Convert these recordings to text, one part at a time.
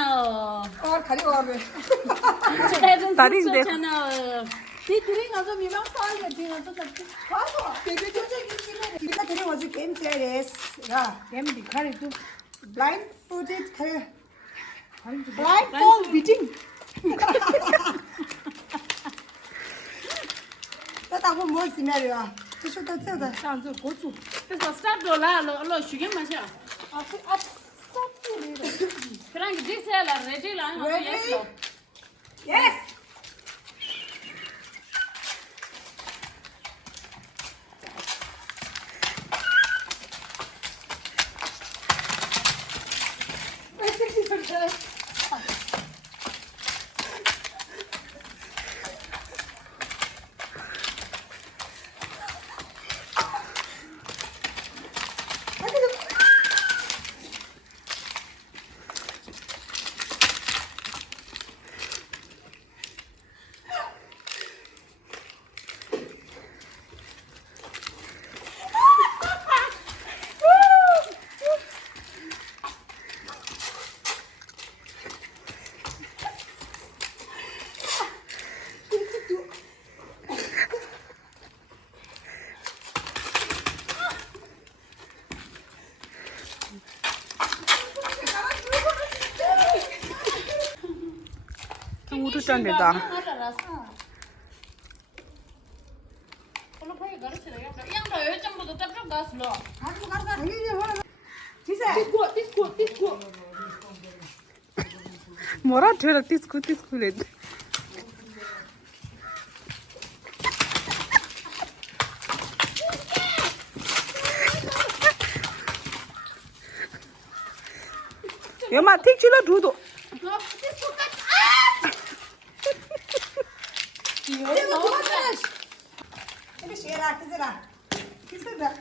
channel. और खाली और में Tarin channel. Titri ngazo mimang soal ngerti ngazo tapi. खासो बेबी तो जो कितना तेरे वजह गेम सीरीज या Game dikhari tu. blind footed blindfold beating那大部没几面的，这是都这的。上次国主，这个 start 到了，老许愿嘛是。啊，这啊，这这里的。Frank this là ready là Ready? Yes. 우도 짠데다. 뭐라 저라 티스쿠레. 여마 택지로 두도.这谁啦？这啦，这个。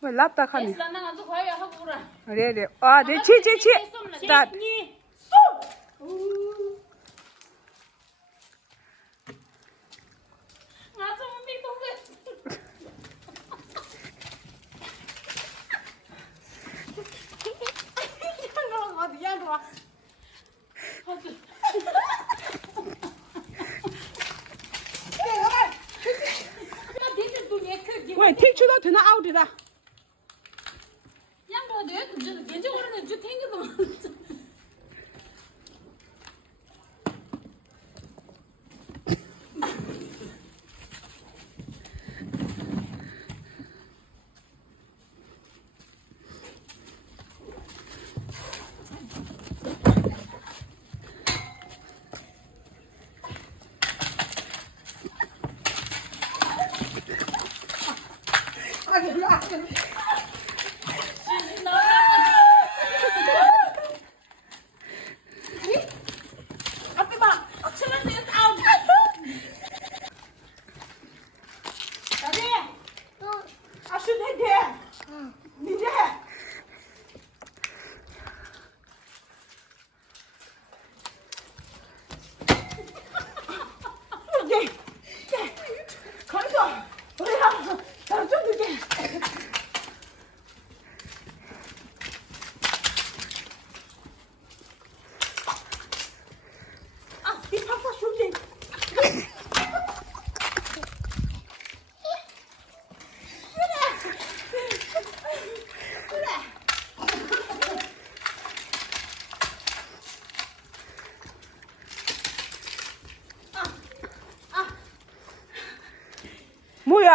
왜 랍다 카니? 그래. 아, 네, 치. 스타트. 왜 택시도 되나 아웃이다. 양도 내 왼쪽으로는 쭉 탱겨도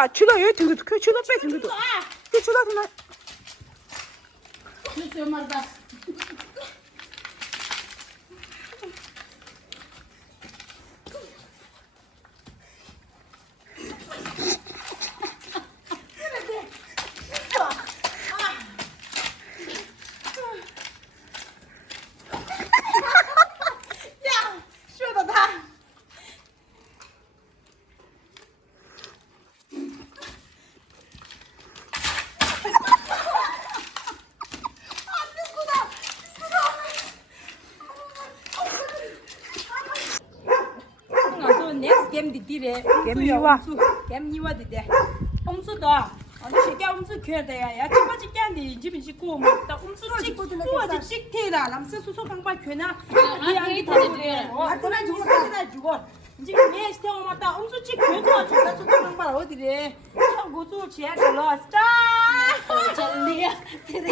야, 치다 얘 등기도 켜 치다 빼 등기도. 그 치다 되나? Itu mardas. next game di dire Game niwa. game niwa di de umsu da 아니 시계 음수 켜야 야 치마 찍게 안돼 집이 찍고 막다 음수 찍고 어디 찍테라 람스 수소 강발 켜나 이 안기 다 돼. 아트나 주고 사나 주고 지금 내 스테오 맞다 음수 찍 켜도 주사 수소 강발 어디래 고수 지야 걸어 스타 Jalliya. Tidak.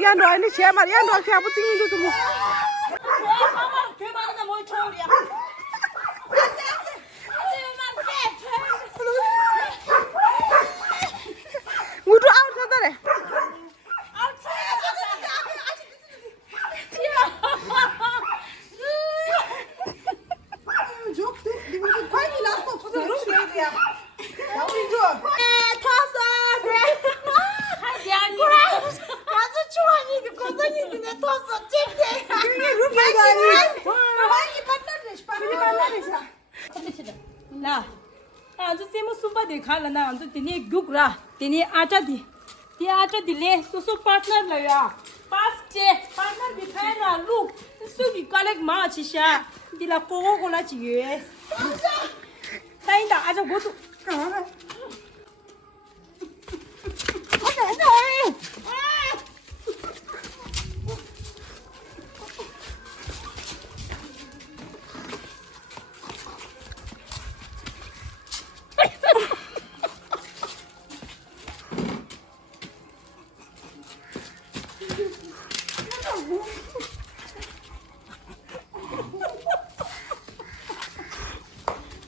야, 너 아니 쟤 말이야. 너 그냥 아무 띵인데도 뭐. 우리 아웃 하다래. 나 아주 세모 숨바디 칼라나 아주 티니 구그라 티니 아자디 티 아자디레 소소 파트너야 파스체 파트너 비카이나 룩 수기 칼렉 마치샤 디라 코고고라 지게 타인다 아자 고수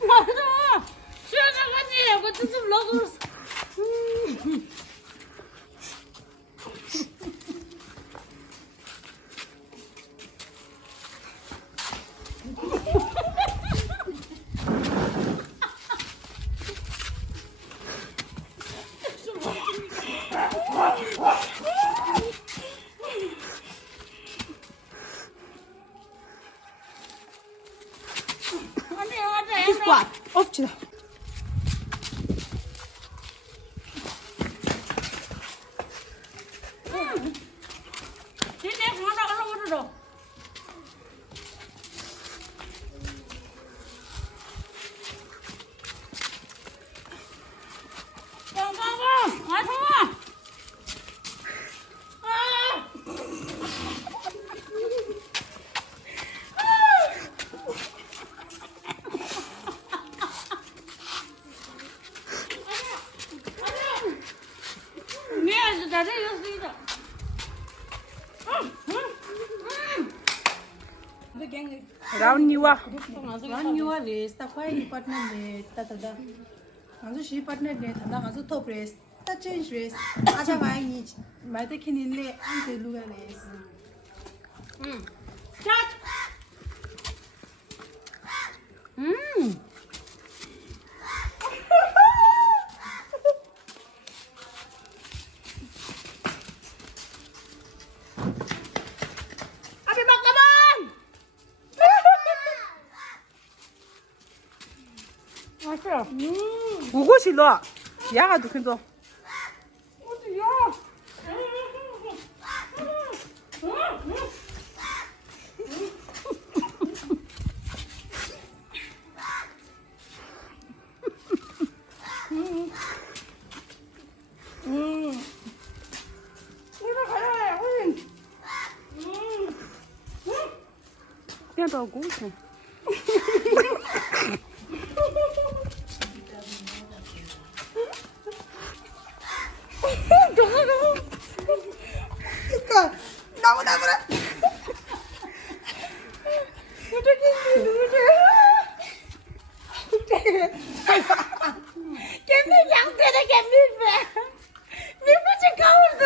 맞아 시원하지 그거 좀 넣어 Squat. Off 치다. 진짜 하나 올라오르러 깡깡깡 와서 네, 잘했습니다. Round niwa. Wan yuwa le sta kwai ni partner le ta ta da. Anzu shi partner le ta da anzu top race ta change race. Acha mai ni mai te kini le ante luga le. Start. 맛있어. 무엇이 너? 야가도 큰도. 어디야? 이거 가야 야, 너 고수. 그러니까 너무 나무라. 어떻게 깻잎 양태네 깻잎에 밀붙이 가운데.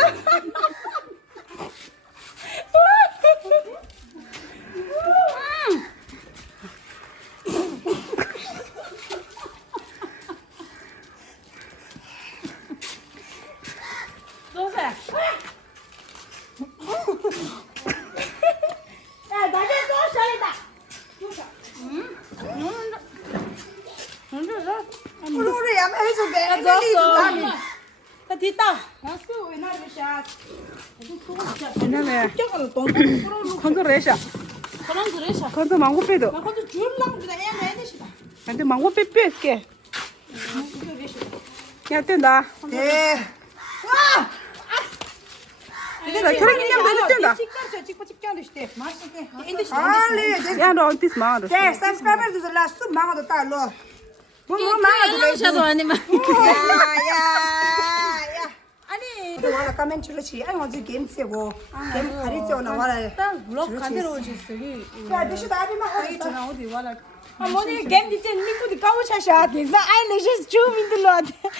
노세. 야, 나게 또 잘했다. 우리 야매 해줄게. 넣었어. 나 뒤다. 나스 왜 나를 샷. 왜냐면 껴가는 돈 풀어놓고. 컨트롤 해셔. 그런 그래서. 컨트롤 망고 빼도. 나 먼저 줄랑 주다 애매 해내시다. 근데 망고 빼빼게. 야, 뜬다. 네. 와! 내가 혈액 인형 뜬다. 야, 너 어디 있어? 네, subscriber last 망아도 따로. 뭐 랑샤도 아니면. 야. 아니, 와라 카멘트로 치. 아니 어제 게임 세고. 게임 가리죠 나 와라. 블록 가대로 오셨으니. 야, 대시 나비만 하지. 나 어디 와라. 어머니 게임 디제 니꾸디 까우샤샤. 대사 아이래시스 줌인들로.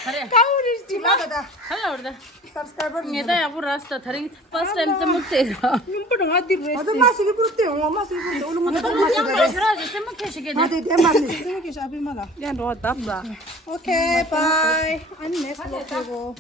그래. 까우리스 딜라다. 할라 그러다. subscriber 얘다 야부 라스타 다른 first time 좀 못해요. 눈부랑 어디 그랬어? 어제 마시기 그랬대요. 마시기 그랬대. 오늘 못 너무 그냥 마시라지 쌤먹해시게 돼. 아네 내 맘이 생각해 샤비마다. 야, 너 답다. 오케이 바이. 아니 내스 먹고.